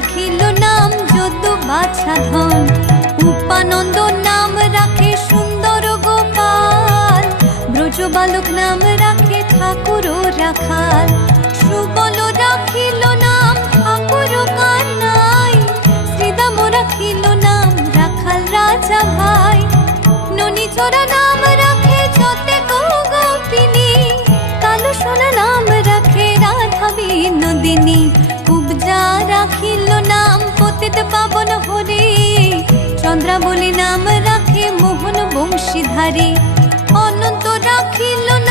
রাখিল নাম যদু বাছা ধন। উপানন্দ নাম রাখে সুন্দর গোপাল, ব্রজ বালক নাম রাখে ঠাকুর রাখাল। সুবল রাখিল নাম ঠাকুর কানাই, শ্রীদাম রাখিল নাম রাখাল রাজা ভাই। ননীচরা নাম রাখে যতে গোপিনী, কালো সোনা নাম রাখে রাধা বিনোদিনী। কুবজা রাখিল নাম পতিত পাবন হরি, চন্দ্রাবলী নাম রাখে মোহন বংশীধারী। অনন্ত রাখিল